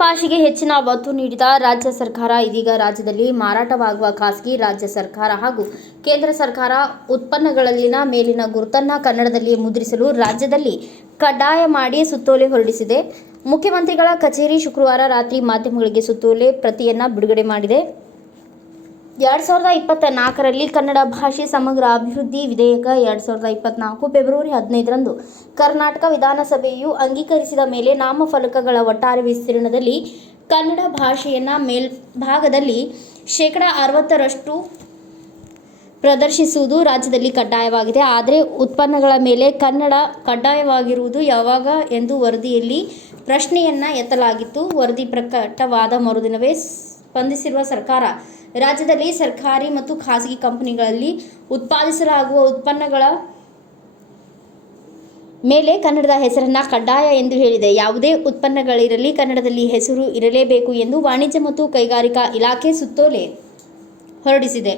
ಭಾಷೆಗೆ ಹೆಚ್ಚಿನ ಒತ್ತು ನೀಡಿದ ರಾಜ್ಯ ಸರ್ಕಾರ ಇದೀಗ ರಾಜ್ಯದಲ್ಲಿ ಮಾರಾಟವಾಗುವ ಖಾಸಗಿ ರಾಜ್ಯ ಸರ್ಕಾರ ಹಾಗೂ ಕೇಂದ್ರ ಸರ್ಕಾರ ಉತ್ಪನ್ನಗಳಲ್ಲಿನ ಮೇಲಿನ ಗುರುತನ್ನ ಕನ್ನಡದಲ್ಲಿ ಮುದ್ರಿಸಲು ರಾಜ್ಯದಲ್ಲಿ ಕಡ್ಡಾಯ ಮಾಡಿ ಸುತ್ತೋಲೆ ಹೊರಡಿಸಿದೆ. ಮುಖ್ಯಮಂತ್ರಿಗಳ ಕಚೇರಿ ಶುಕ್ರವಾರ ರಾತ್ರಿ ಮಾಧ್ಯಮಗಳಿಗೆ ಸುತ್ತೋಲೆ ಪ್ರತಿಯನ್ನ ಬಿಡುಗಡೆ ಮಾಡಿದೆ. ಎರಡ್ ಸಾವಿರದ ಇಪ್ಪತ್ತ ನಾಲ್ಕರಲ್ಲಿ ಕನ್ನಡ ಭಾಷೆ ಸಮಗ್ರ ಅಭಿವೃದ್ಧಿ ವಿಧೇಯಕ ಎರಡು ಸಾವಿರದ ಇಪ್ಪತ್ನಾಲ್ಕು ಫೆಬ್ರವರಿ ಹದಿನೈದರಂದು ಕರ್ನಾಟಕ ವಿಧಾನಸಭೆಯು ಅಂಗೀಕರಿಸಿದ ಮೇಲೆ ನಾಮಫಲಕಗಳ ಒಟ್ಟಾರೆ ವಿಸ್ತೀರ್ಣದಲ್ಲಿ ಕನ್ನಡ ಭಾಷೆಯನ್ನು ಮೇಲ್ಭಾಗದಲ್ಲಿ ಶೇಕಡ ಅರವತ್ತರಷ್ಟು ಪ್ರದರ್ಶಿಸುವುದು ರಾಜ್ಯದಲ್ಲಿ ಕಡ್ಡಾಯವಾಗಿದೆ. ಆದರೆ ಉತ್ಪನ್ನಗಳ ಮೇಲೆ ಕನ್ನಡ ಕಡ್ಡಾಯವಾಗಿರುವುದು ಯಾವಾಗ ಎಂದು ವರದಿಯಲ್ಲಿ ಪ್ರಶ್ನೆಯನ್ನ ಎತ್ತಲಾಗಿತ್ತು. ವರದಿ ಪ್ರಕಟವಾದ ಮರುದಿನವೇ ಸ್ಪಂದಿಸಿರುವ ಸರ್ಕಾರ. ರಾಜ್ಯದಲ್ಲಿ ಸರ್ಕಾರಿ ಮತ್ತು ಖಾಸಗಿ ಕಂಪನಿಗಳಲ್ಲಿ ಉತ್ಪಾದಿಸಲಾಗುವ ಉತ್ಪನ್ನಗಳ ಮೇಲೆ ಕನ್ನಡದ ಹೆಸರನ್ನ ಕಡ್ಡಾಯ ಎಂದು ಹೇಳಿದೆ. ಯಾವುದೇ ಉತ್ಪನ್ನಗಳಿರಲಿ, ಕನ್ನಡದಲ್ಲಿ ಹೆಸರು ಇರಲೇಬೇಕು ಎಂದು ವಾಣಿಜ್ಯ ಮತ್ತು ಕೈಗಾರಿಕಾ ಇಲಾಖೆ ಸುತ್ತೋಲೆ ಹೊರಡಿಸಿದೆ.